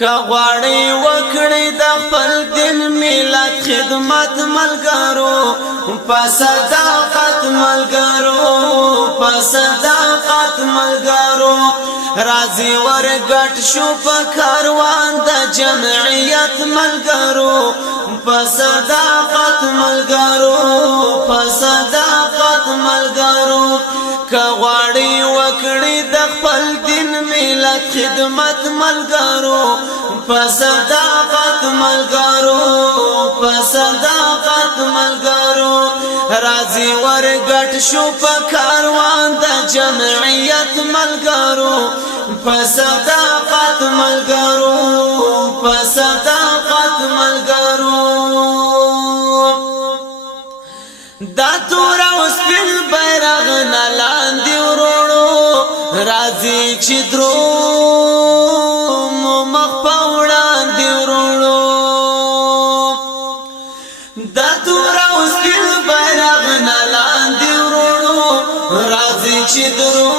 کغواړی وکړی د خپل دین ملت خدمت ملګرو په صداقت ملګرو په صداقت ملګرو راځي ورګټ شو په کاروان د جمعیت ملګرو په صداقت ملګرو په صداقت ملګرو کغواړی وکړی د خپل دین ملت خدمت ملګرو په صداقت ملګرو په صداقت ملګرو راځي ورګټ شو په کاروان د جمعیت ملګرو په صداقت ملګرو په صداقت ملګرو دا تور او سپین بیرغ نه لاندې ورونو راځي چې درو مخ په وړاندې ورونو دا تور او سپین بیرغ نه لاندې ورونو راځي چې درو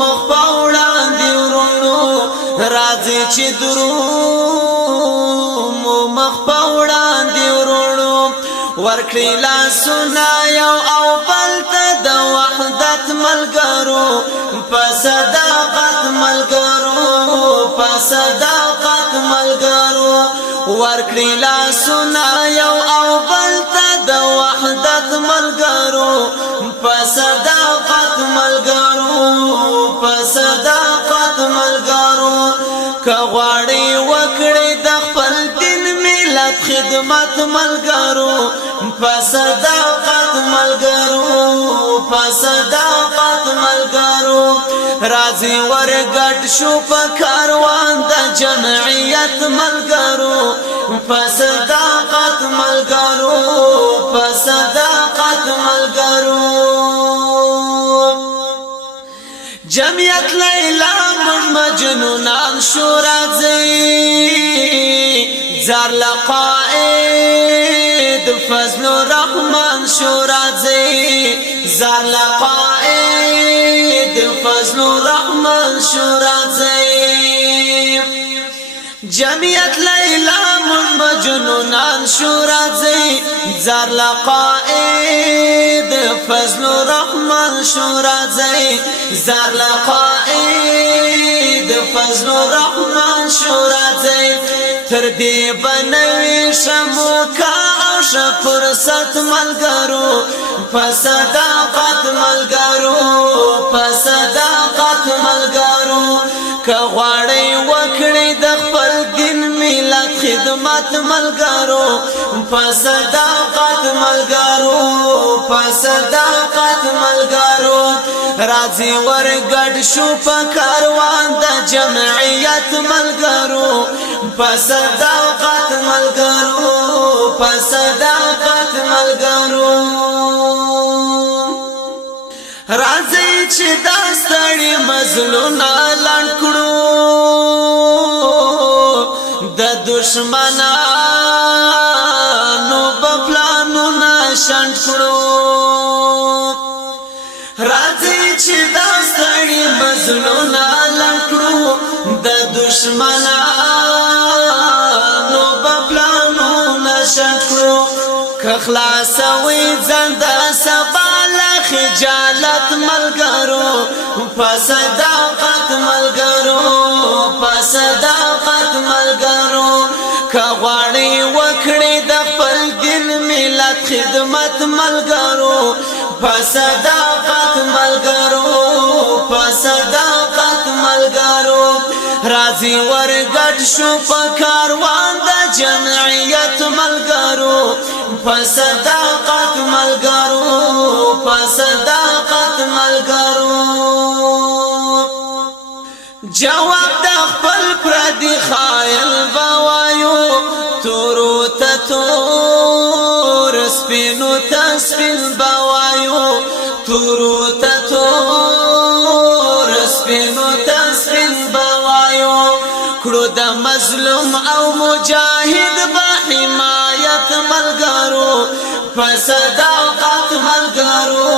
مخ په وړاندې ورونو راځي چې درو مخ په وړاندې ورونو ورکړی لاسونه یو او بل ته د وحدت ملګرو په صداقت ملګرو په صداقت ملګرو ورکړی لاسونه یو او بل ته د وحدت ملګرو په صداقت ملګرو په صداقت ملګرو کغواړی وکړی د خپل دین ملت خدمت ملګرو په صداقت ملګرو په صداقت ملګرو راځي ورګټ شو په کاروان د جمعیت ملګرو په صداقت ملګرو په صداقت ملګرو جمعیت لیلا مجنونان شو راځي زار لقائد فضل الرحمن شو راځي زار لقائد فضل الرحمن شو راځي جمعیت لیلا مجنونان شو راځي زار لقائد فضل الرحمن شو راځي زار لقائد فضل الرحمن شو راځي تر دې بنوي شمو کا او فرصت ملګرو په صداقت ملګرو په صداقت ملګرو کغواړی وکړی د خپل دین ملت خدمت ملګرو په صداقت ملګرو په صداقت ملګرو راځي ورګډ شو په کاروان د جمعیت ملګرو په صداقت ملګرو په صداقت ملګرو راځي چې دا ستړي مظلومه لاند کړو د دشمنانو په پلانونو شنډ کړو راځي چې دا ستړي مظلومه لاند کړو د دشمنانو په پلانونو شنډ کړو خلاصوي ځند سبا خجالت ملګرو په صداقت ملګرو په صداقت ملګرو کغواړی وکړی د خپل دین ملت خدمت ملګرو په صداقت ملګرو په صداقت ملګرو راځي ورګټ شو په کاروان د جمعیت ملګرو په صداقت ملګرو په صداقت ملګرو جواب د خپل پردي خایل بوایو تورو ته تور سپینو ته سپین بوایو تورو ته تور سپینو ته سپین بوایو کړو د مظلوم او مجاهد په حمایت ملګرو په صداقت ملګرو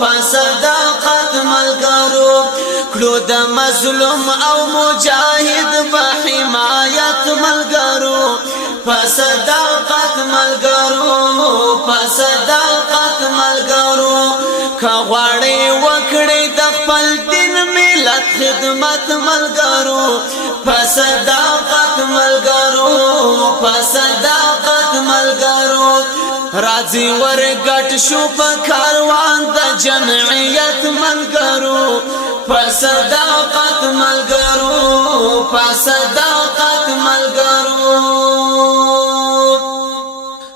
په صداقت ملګرو کړو د مظلوم او مجاهد فصداقت ملګرو فصداقت ملګرو کغواړي وکړي د خپل دین ملت خدمت ملګرو فصداقت ملګرو فصداقت ملګرو راځي ورګټ شو په کاروان د جمعیت ملګرو فصداقت ملګرو فصداقت ملګرو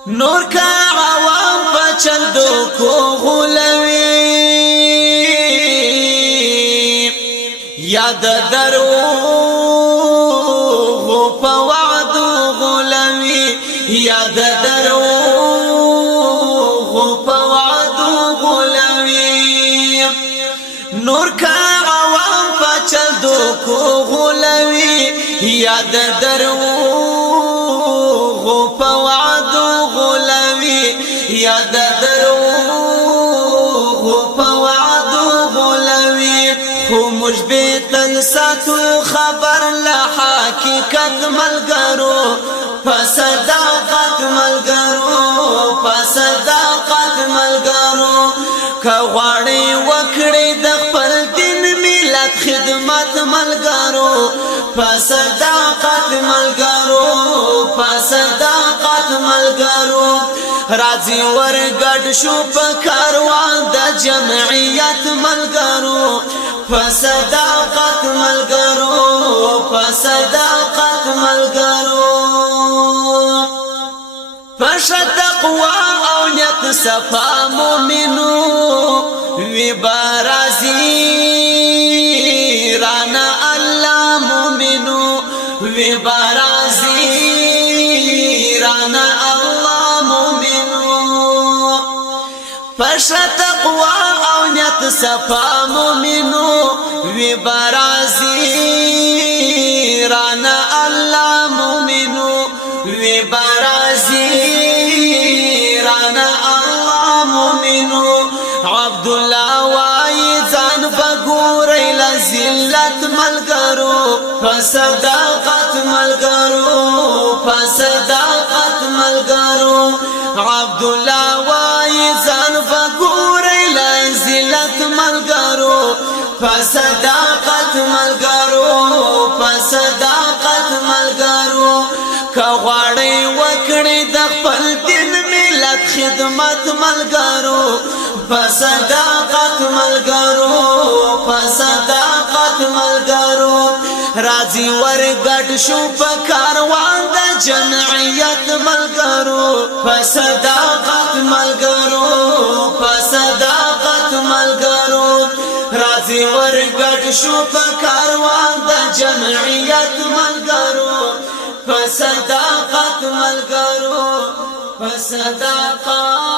نور کا عوام بچندو کو غلوی یاد دروغ په وعدو غلوی یاد دروغ په وعدو غلوی نور کا عوام بچندو کو غلوی یاد دروغ په وعدو غلوی یاد دروغ په وعدو غلوی خو مشبتن ساتو خبر له حقیقت ملګرو فصداقت ملګرو فصداقت ملګرو کغواړي وکړي د خپل دین ملت خدمت ملګرو فصداقت ملګرو فصداقت ملګرو راځي ورګډ شو په کاروان د جمعیت ملګرو فصداقت ملګرو فصداقت ملګرو فشد تقوا او نیت صفا مومنو وی بارازی رانا الله مومنو وی بارازی رانا الله مومنو فشد تقوا او نیت صفا مومنو وی بارازی رانا الله مومنو وی بارازی رانا الله مومنو عبدالله وای ځان بګورې لذلت ملګرو فصداقت ملګرو فصداقت ملګرو عبدالله وای ځان بګورې لذلت ملګرو فصداقت ملګرو فصداقت ملګرو کغواړي وکړي د خپل دین ملت خدمت ملګرو فصداقت ملګرو فصداقت ملګرو راځي ورګټ شو په کاروان د جمعیت ملګرو فصداقت ملګرو فصداقت ملګرو راځي ورګټ شو په کاروان د جمعیت ملګرو فصداقت ملګرو فصداقت